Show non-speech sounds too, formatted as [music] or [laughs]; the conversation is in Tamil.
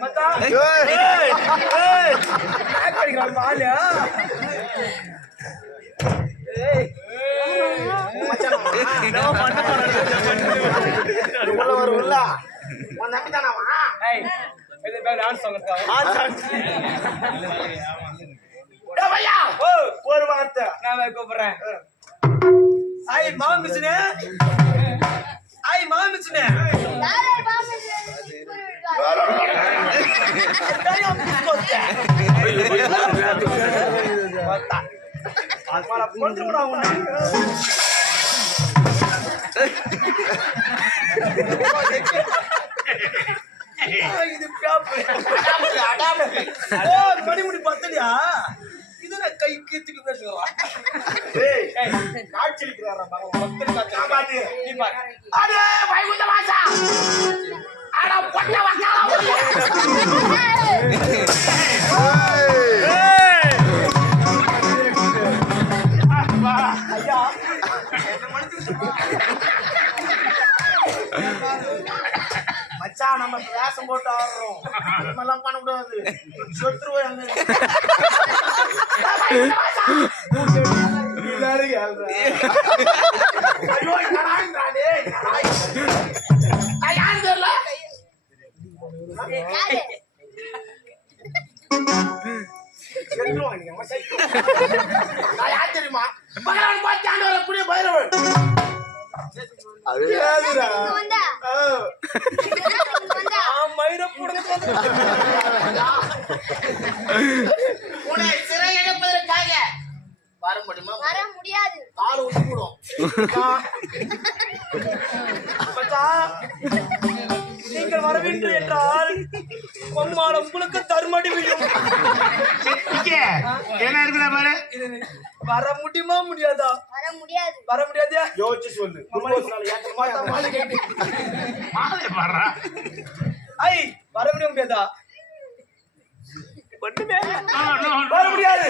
மச்சான் ஏய். ஏய், ஏய். நாக்கு அடிக்கிறான் பாலு. ஏய். என்னவோ பண்ண போறாரு. உள்ள வர உள்ள உன் தம்பி தானவா ஏய், இது பேர் டான்ஸ் song இருக்கா? டேய் பையா ஓ, ஒரு வார்த்தை நான் கூப்பிடுறேன். ஐ மாமிச்சுனே ஆ, இது மணிமுடி பத்தலையா? இது நான் கை கீத்துக்கு பேசுகிறோம் மச்சான் நம்ம. வேஷம் போட்டு ஆடுறோம். நம்ம எல்லாம் பண்ண கூடாது. சொத்துருவோம் தெரியுமா பகவான் பார்த்து ஆண்டு வரக்கூடிய பைரவன் ஏதுடா? வர முடியுமா? வர முடியாது. கால் [laughs] மச்சான், நீங்கள் வரவில்லை என்றால் உம்மால உங்களுக்கு தருமடி விழும் என்ன இருக்குதா பாரு? வர முடியுமா முடியாதா? வர முடியாது. வர முடியாதா? யோசிச்சு சொல்லு. மாலை பாடுறா. ஐ வர முடிய முடியாதா? ஒண்ணுமே வர முடியாது.